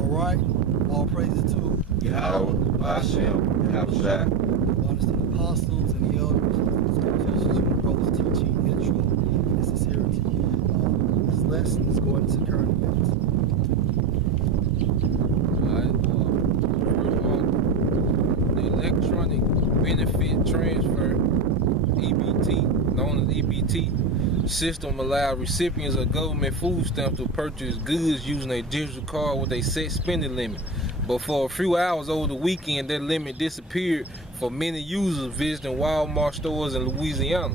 Alright, all praises to Yahweh, Hashem, Yahushua. honors to the apostles and the elders, teachers and brothers teaching in truth and sincerity. This lesson is going into current events. The electronic benefit transfer, EBT, known as EBT, system allowed recipients of government food stamps to purchase goods using a digital card with a set spending limit. But for a few hours over the weekend, that limit disappeared for many users visiting Walmart stores in Louisiana.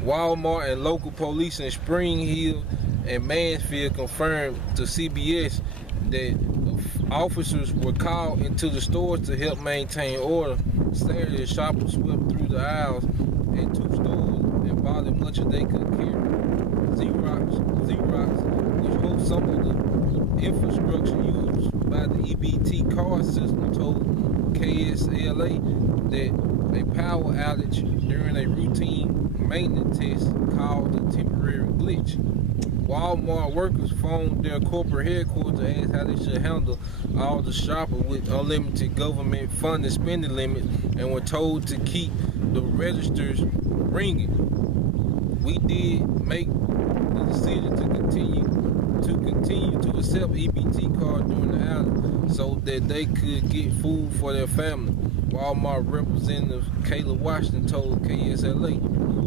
Walmart and local police in Spring Hill and Mansfield confirmed to CBS that officers were called into the stores to help maintain order. Saturday, shoppers swept through the aisles at two stores and bought as much as they could carry. Xerox, which hosts some of the infrastructure used by the EBT card system, told KSLA that a power outage during a routine maintenance test caused a temporary glitch. Walmart workers phoned their corporate headquarters to ask how they should handle all the shoppers with unlimited government funded spending limits and were told to keep the registers ringing. We did make the decision to continue to accept EBT cards during the outage so that they could get food for their family. Walmart representative Kayla Washington told KSLA.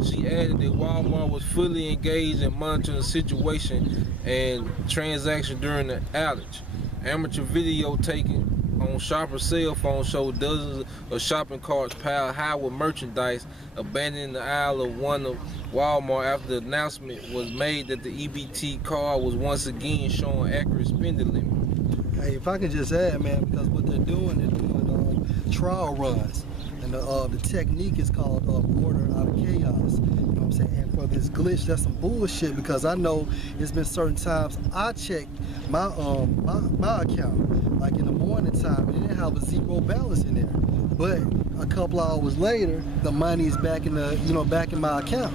She added that Walmart was fully engaged in monitoring the situation and transaction during the outage. Amateur video taken on shoppers' cell phones showed dozens of shopping carts piled high with merchandise abandoning the aisle of one of Walmart after the announcement was made that the EBT card was once again showing accurate spending limit. Hey, if I can just add, man, because what they're doing trial runs. And the technique is called order out of chaos. You know what I'm saying? And for this glitch, that's some bullshit, because I know it's been certain times I checked my account, like in the morning time, and it didn't have a zero balance in there. But a couple hours later, the money is back in the back in my account.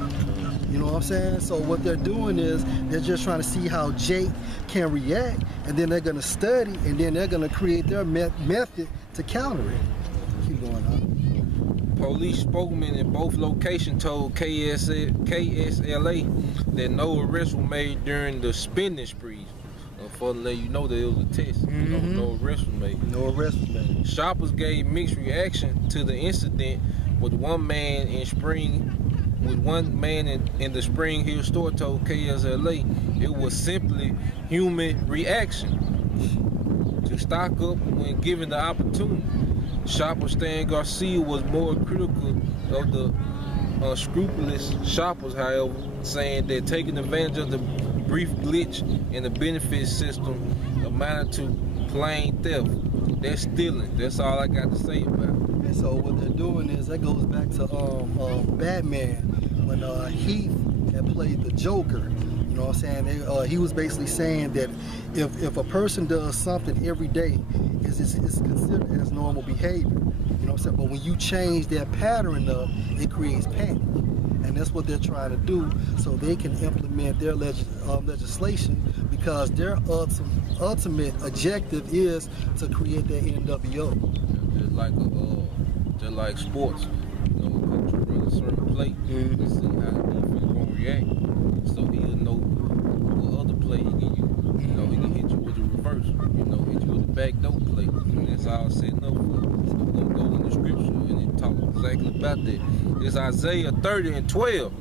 You know what I'm saying? So what they're doing is they're just trying to see how Jake can react, and then they're gonna study, and then they're gonna create their method to counter it. Keep going on. Police spokesman in both locations told KSLA that no arrests were made during the spending sprees. For to let you know that it was a test. No arrest was made. No arrest was made. Shoppers gave mixed reaction to the incident, with one man in the Spring Hill store told KSLA it was simply human reaction to stock up when given the opportunity. Shopper Stan Garcia was more critical of the unscrupulous shoppers, however, saying that taking advantage of the brief glitch in the benefit system amounted to plain theft. That's stealing. That's all I got to say about it. And so what they're doing is, that goes back to Batman, when Heath had played the Joker. You know what I'm saying? He was basically saying that if a person does something every day, it's considered as normal behavior. You know what I'm saying? But when you change that pattern up, it creates panic. And that's what they're trying to do, so they can implement their legislation, because their ultimate objective is to create that NWO. Just like sports. You know, coach will run a certain play to see how the defense gonna react, so he'll know what other play he can use. You know, he can hit you with the reverse. You know, hit you with the back door play. And that's all setting up for. So we're gonna go in the scripture and it talk exactly about that. It's Isaiah 30:12.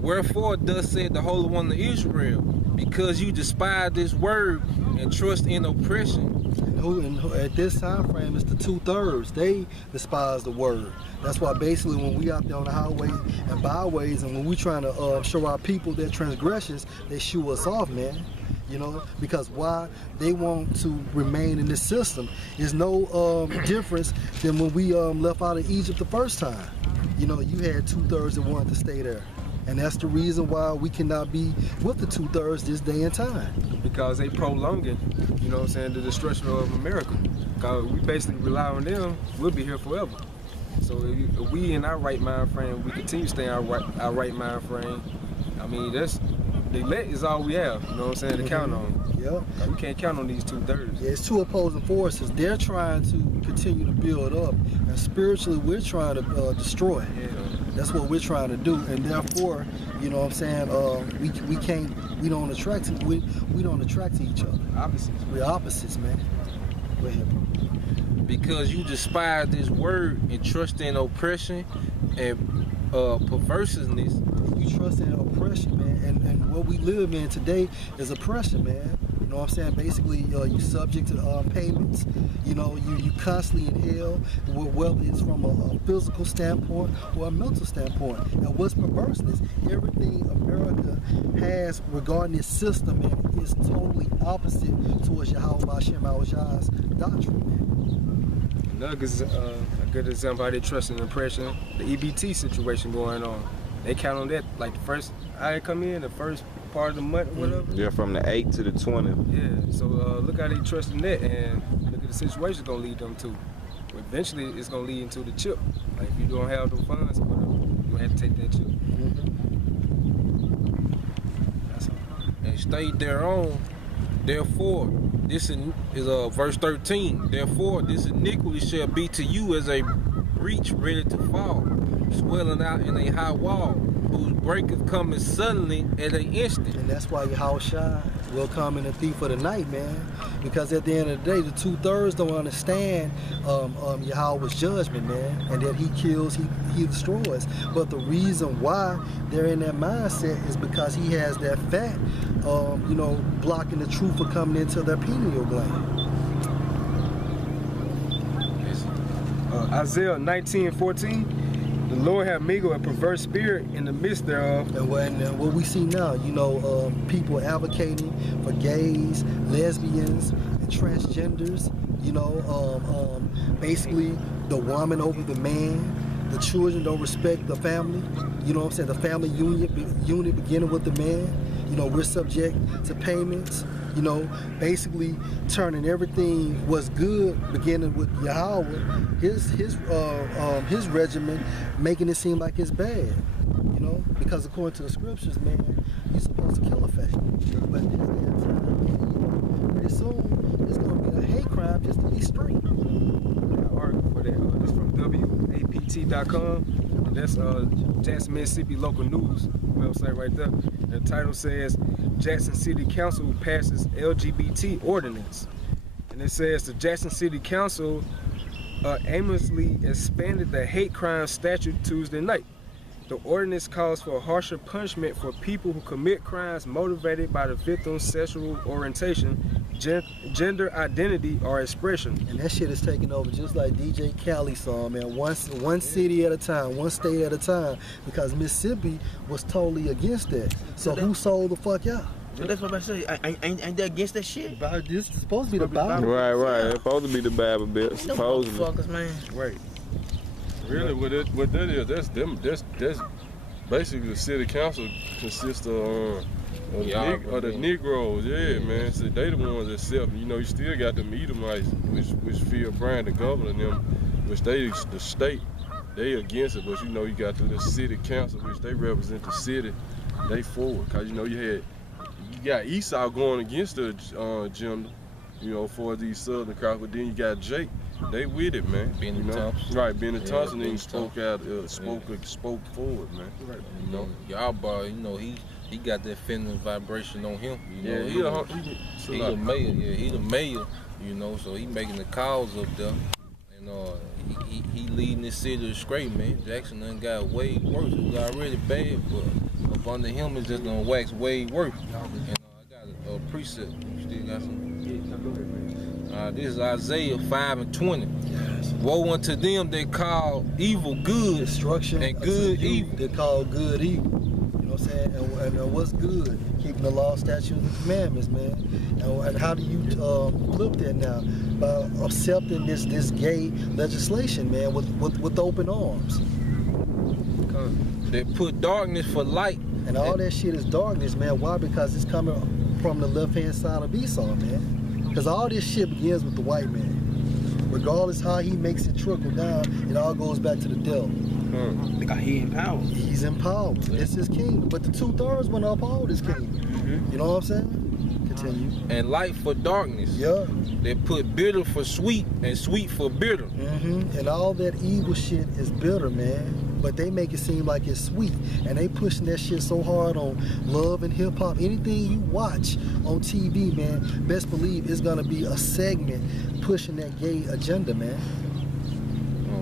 Wherefore thus said the Holy One of Israel, because you despise this word and trust in oppression. And at this time frame, it's the 2/3. They despise the word. That's why basically when we out there on the highways and byways, and when we trying to show our people their transgressions, they shoo us off, man. You know, because why? They want to remain in this system. There's no difference than when we left out of Egypt the first time. You know, you had 2/3 that wanted to stay there. And that's the reason why we cannot be with the 2/3 this day and time. Because they prolonging, you know what I'm saying, the destruction of America. Because we basically rely on them, we'll be here forever. So if we in our right mind frame, we continue to stay in our right mind frame, I mean, the elect is all we have, you know what I'm saying, to count on. Yep. We can't count on these 2/3. Yeah, it's two opposing forces. They're trying to continue to build up, and spiritually, we're trying to destroy. Yeah. That's what we're trying to do, and therefore, you know what I'm saying? We don't attract to each other. Opposites. We're opposites, man. Go ahead, bro. Because you despise this word and trust in oppression and perverseness. You trust in oppression, man, and what we live in today is oppression, man. You know what I'm saying? Basically, you subject to payments. You know, you constantly in hell, whether it's from a physical standpoint or a mental standpoint. And what's perverseness? Everything America has regarding this system, man, is totally opposite towards Yahweh Hashem Awashai's doctrine, man. Another a good example how they trust in oppression, the EBT situation going on. They count on that, like the first I come in, the first part of the month or whatever. Yeah, from the 8th to the 20th. Yeah, so look how they trust in that, and look at the situation it's gonna lead them to. Eventually, it's gonna lead into the chip. Like if you don't have the funds or whatever, you have to take that chip. That's all. And stay thereon. Therefore, this is verse 13. Therefore, this iniquity shall be to you as a breach ready to fall, swelling out in a high wall, whose breaketh cometh suddenly at an instant. And that's why Yahushua will come in the thief of the night, man. Because at the end of the day, the 2/3 don't understand Yahweh's judgment, man, and that he kills, he destroys. But the reason why they're in that mindset is because he has that fat, you know, blocking the truth of coming into their pineal gland. Isaiah 19:14. The Lord have mingled a perverse spirit in the midst thereof. And what we see now, you know, people advocating for gays, lesbians, and transgenders, you know, basically the woman over the man, the children don't respect the family, you know what I'm saying, the family unit beginning with the man, you know, we're subject to payments, you know, basically turning everything what's good, beginning with Yahweh, his regimen, making it seem like it's bad, you know, because according to the scriptures, man, you're supposed to kill a fashion. But this damn time, pretty soon, it's gonna be a hate crime just to be straight. An article for that. This from WAPT.com. And that's Jackson, Mississippi local news website right there. The title says Jackson City Council passes LGBT ordinance. And it says the Jackson City Council aimlessly expanded the hate crime statute Tuesday night. The ordinance calls for a harsher punishment for people who commit crimes motivated by the victim's sexual orientation, gender identity, or expression. And that shit is taking over just like DJ Khaled song, man. One city at a time, one state at a time, because Mississippi was totally against that. So who sold the fuck out? So that's what I say. Ain't they against that shit? This is supposed to be the Bible. Right. It's supposed to be the Bible bit, Them supposedly. motherfuckers, man. Right. Really, what that is, that's basically the city council consists of the Negroes, yeah, man. So they the ones that self. You know, you still got the Edomites, which feel Brian the governor and them, which the state, they against it. But you know, you got the city council, which they represent the city. They forward, cause you know you got Esau going against the agenda, you know, for these southern crops. But then you got Jake. They with it, man. Benny Thompson. Right, Benny Thompson, Benny then spoke forward, man. Right. You know, y'all boy, you know, he got that feminine vibration on him. You know, he the mayor. Yeah, he the mayor. You know, so he making the calls up there. And he leading this city straight, man. Jackson done got way worse. It was already bad, but up under him it's just gonna wax way worse. And I got a precept. You still got some? This is Isaiah 5:20. Yes. Woe unto them that call evil good, Destruction and good evil. They call good evil. You know what I'm saying? And what's good? Keeping the law, statutes, and commandments, man. And how do you flip that now? By accepting this gay legislation, man, with open arms. They put darkness for light. And all that shit is darkness, man. Why? Because it's coming from the left-hand side of Esau, man. Because all this shit begins with the white man. Regardless how he makes it trickle down, it all goes back to the devil. Because he in power. He's in power. It's his kingdom. But the 2/3 went up all this kingdom. You know what I'm saying? Continue. and light for darkness. Yeah. They put bitter for sweet and sweet for bitter. And all that evil shit is bitter, man. But they make it seem like it's sweet. And they pushing that shit so hard on love and hip hop. Anything you watch on TV, man, best believe it's gonna be a segment pushing that gay agenda, man.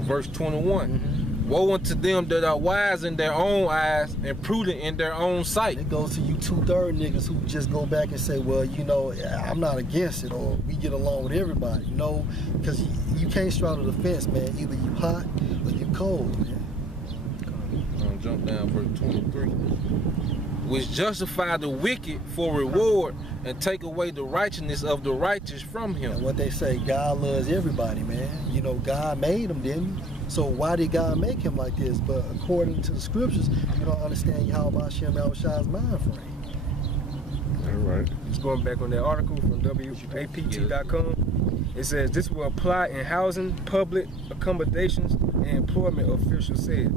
Verse 21. Woe unto them that are wise in their own eyes and prudent in their own sight. It goes to you 2/3 niggas who just go back and say, well, you know, I'm not against it, or we get along with everybody. No, because you can't straddle the fence, man. Either you hot or you cold, man. Jump down verse 23. Which justify the wicked for reward and take away the righteousness of the righteous from him. And what they say, God loves everybody, man. You know, God made him, didn't he? So why did God make him like this? But according to the scriptures, you don't understand how about Shem Al-Shai's mind frame. All right. Just going back on that article from WAPT.com, it says this will apply in housing, public accommodations, and employment, officials said.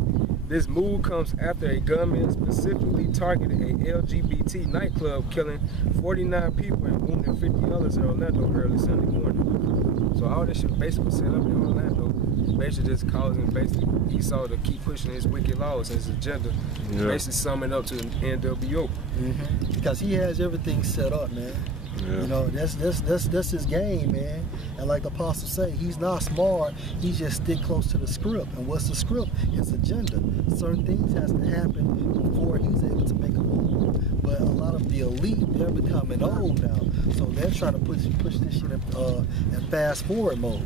This move comes after a gunman specifically targeted a LGBT nightclub, killing 49 people and wounding 50 others in Orlando early Sunday morning. So all this shit basically set up in Orlando, basically just causing Esau to keep pushing his wicked laws and his agenda, basically summing up to the NWO. Because he has everything set up, man. You know, that's his game, man. And like the apostle say, he's not smart. He just stick close to the script. And what's the script? His agenda. Certain things has to happen before he's able to make a move. But a lot of the elite, they're becoming old now, so they're trying to push this shit in fast forward mode.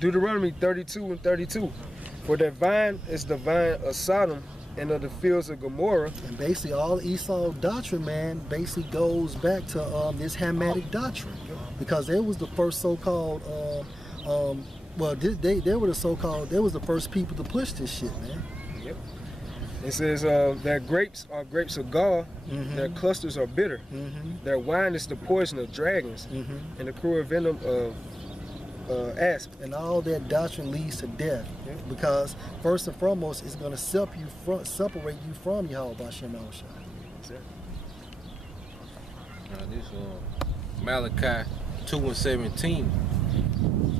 Deuteronomy 32 and 32. For that vine is the vine of Sodom and of the fields of Gomorrah. And basically all Esau doctrine, man, basically goes back to this Hamitic doctrine, because they was the first so-called, well, they were the so-called, they was the first people to push this shit, man. Yep. It says their grapes are grapes of gall, their clusters are bitter, their wine is the poison of dragons, and the cruel venom of asp. And all that doctrine leads to death, because first and foremost, it's going to separate you from Yahweh B'Shem Al-Shai. Now this Malachi 2:17,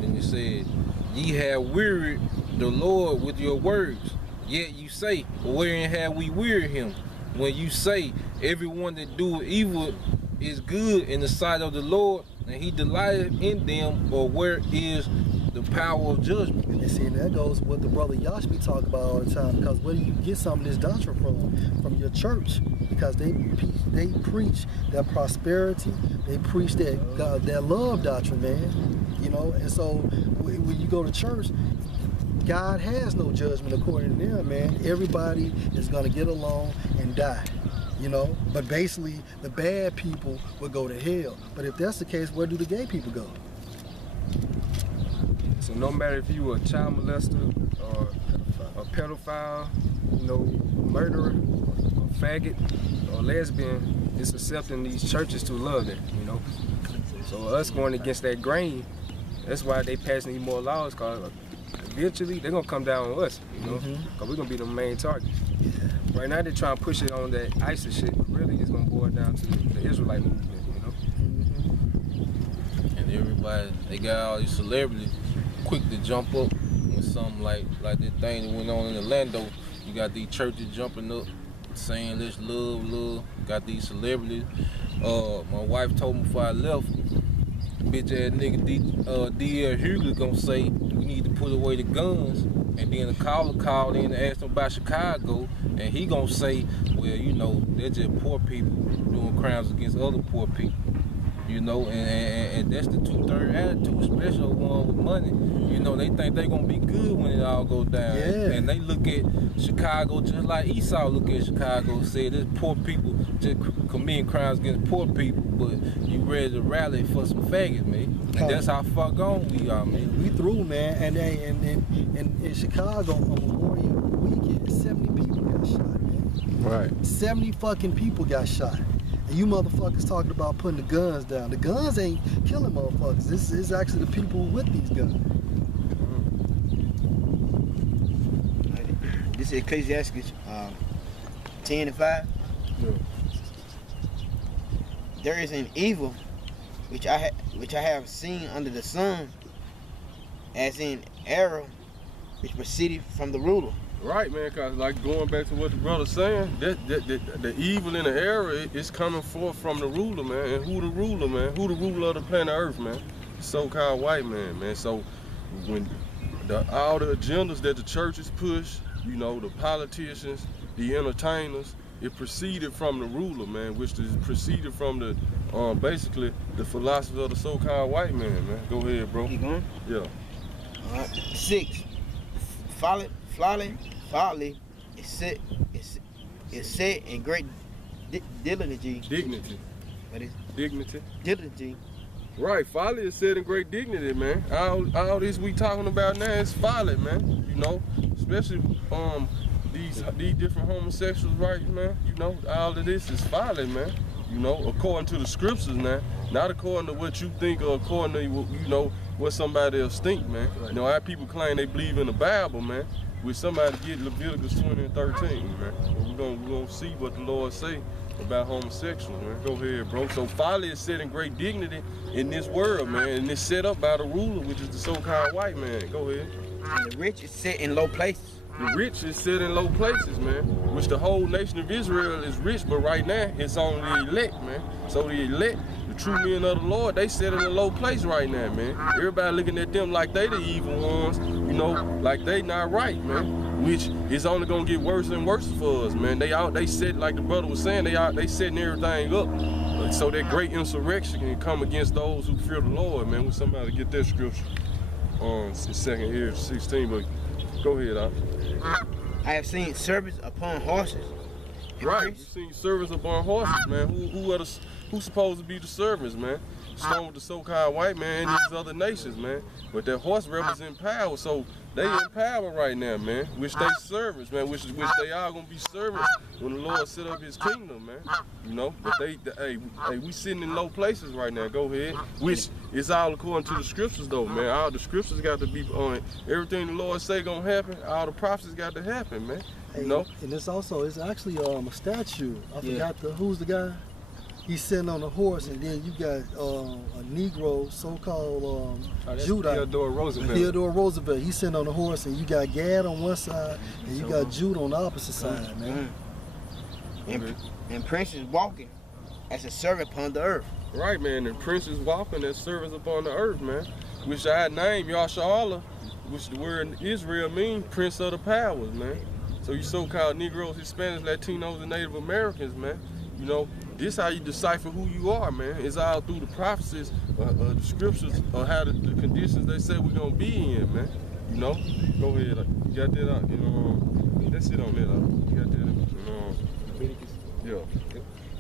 and it said, "Ye have wearied the Lord with your words, yet you say, wherein have we wearied him? When you say, everyone that doeth evil is good in the sight of the Lord, and he delighteth in them, or where is the power of judgment?" And see, that goes what the brother Yash be talking about all the time, because where do you get some of this doctrine from? From your church, because they preach that prosperity, they preach that God, that love doctrine, man. You know, and so when you go to church, God has no judgment according to them, man. Everybody is gonna get along and die. You know, but basically the bad people will go to hell. But if that's the case, where do the gay people go? So no matter if you were a child molester or a pedophile, you know, murderer, or faggot, or lesbian, it's accepting these churches to love them, you know. So us going against that grain, that's why they passing these more laws, because eventually they're gonna come down on us, you know, because we're gonna be the main target. Right now they're trying to push it on that ISIS shit, but really it's gonna boil down to the Israelite movement, you know. And everybody, they got all these celebrities quick to jump up with something like that thing that went on in Orlando. You got these churches jumping up, saying let's love. Got these celebrities. My wife told me before I left, bitch ass nigga D.L. Hughley gonna say we need to put away the guns, and then the caller called in and asked him about Chicago, and he gonna say, well, you know, they're just poor people doing crimes against other poor people. You know, and that's the 2/3 attitude, especially one with money. You know, they think they gonna be good when it all goes down. And they look at Chicago just like Esau look at Chicago and say there's poor people just committing crimes against poor people, but you ready to rally for some faggots, man. And that's how far gone we are, man. We through, man. And in Chicago on Memorial Weekend, 70 people got shot, man. Right. 70 fucking people got shot. And you motherfuckers talking about putting the guns down. The guns ain't killing motherfuckers. This is actually the people with these guns. This is Ecclesiastes 10 and 5. there is an evil which I have seen under the sun, as in error which proceeded from the ruler. Right, man, because like going back to what the brother's saying, the evil in the error is coming forth from the ruler, man. And who the ruler, man? Who the ruler of the planet Earth, man? The so-called white man, man. So when all the agendas that the churches push, you know, the politicians, the entertainers, it proceeded from the ruler, man, which is proceeded from the basically the philosophy of the so-called white man, man. Go ahead, bro. Keep going. Yeah. 6. Folly is set in great dignity. Dignity. What is Dignity. dignity? Right, folly is said in great dignity, man. All this we talking about now is folly, man. You know, especially these different homosexuals, right, man. You know, all of this is folly, man. You know, according to the scriptures now, not according to what you think or according to you know what somebody else think, man. You know, our people claim they believe in the Bible, man. With somebody get Leviticus 20 and 13, man. We're gonna see what the Lord say about homosexuals, man. Go ahead, bro. So folly is set in great dignity in this world, man, and it's set up by the ruler, which is the so-called white man. Go ahead. And the rich is set in low places. The rich is set in low places, man, which the whole nation of Israel is rich, but right now it's only the elect, man. So the elect, the true men of the Lord, they set in a low place right now, man. Everybody looking at them like they the evil ones, you know, like they not right, man. Which is only gonna get worse and worse for us, man. They set, like the brother was saying, they setting everything up so that great insurrection can come against those who fear the Lord, man. When somebody get that scripture on 2nd here 16, but go ahead, I have seen servants upon horses. Right, you seen servants upon horses, man. Who's supposed to be the servants, man? Stone with the so-called white man and these other nations, man. But that horse represent power, so they in power right now, man. Which they servants, man. Which they are gonna be servants when the Lord set up His kingdom, man. You know, but hey, we sitting in low places right now. Go ahead. Which is all according to the scriptures, though, man. All the scriptures got to be on everything the Lord say gonna happen. All the prophecies got to happen, man. You know. And it's actually a statue. I forgot who's the guy. He's sitting on a horse, and then you got a Negro, so-called Judah. Theodore Roosevelt. He's sitting on a horse, and you got Gad on one side, and you got Judah on the opposite side, man. And Prince is walking as a servant upon the earth. Right, man. And Prince is walking as servants upon the earth, man. Which I name Yasharallah, which the word Israel means Prince of the Powers, man. So you so-called Negroes, Hispanics, Latinos, and Native Americans, man. You know, this how you decipher who you are, man. It's all through the prophecies, the scriptures, or how the conditions they say we're gonna be in, man. You know, go ahead. You got that out. You know, that's it on that. You got that. Leviticus. Yeah.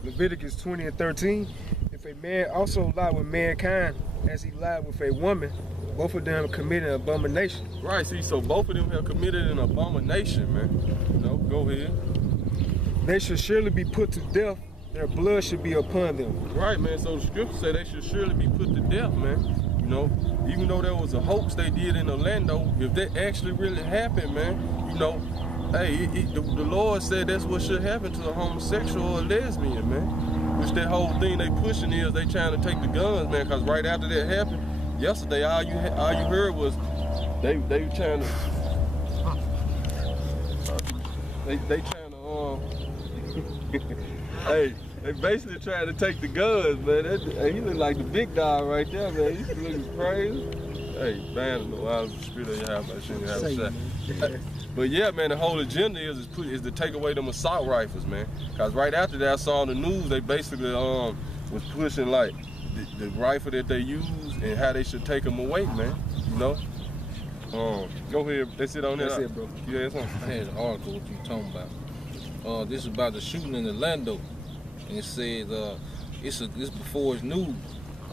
Leviticus 20 and 13. If a man also lie with mankind as he lied with a woman, both of them committed an abomination. Right. See, so both of them have committed an abomination, man. You know, go ahead. They should surely be put to death. Their blood should be upon them. Right, man. So the scriptures say they should surely be put to death, man. You know, even though there was a hoax they did in Orlando, if that actually really happened, man, you know, hey, the Lord said that's what should happen to a homosexual or a lesbian, man. Which that whole thing they pushing is they trying to take the guns, man. Cause right after that happened, yesterday, all you heard was they trying to they trying to hey. They basically trying to take the guns, man. He look like the big dog right there, man. He's looking crazy. Hey, man, I was the spirit of your house, I shouldn't have a shot. But yeah, man, the whole agenda is to take away them assault rifles, man. Cause right after that, I saw on the news they basically was pushing like the rifle that they use and how they should take them away, man. You know. Go ahead. That's it on that. That's it, bro. You had something? I had an article what you talking about. This is about the shooting in Orlando. And it says it's before it's news.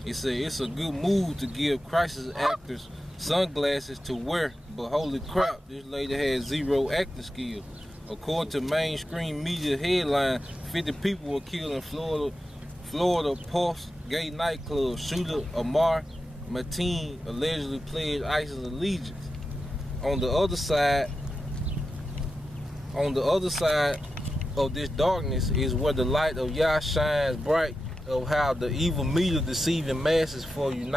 It says it's a good move to give crisis actors sunglasses to wear, but holy crap, this lady had zero acting skills. According to mainstream media headline, 50 people were killed in Florida Pulse gay nightclub. Shooter Amar Mateen allegedly pledged ISIS allegiance. On the other side of this darkness is where the light of Yah shines bright of how the evil media deceiving masses for united.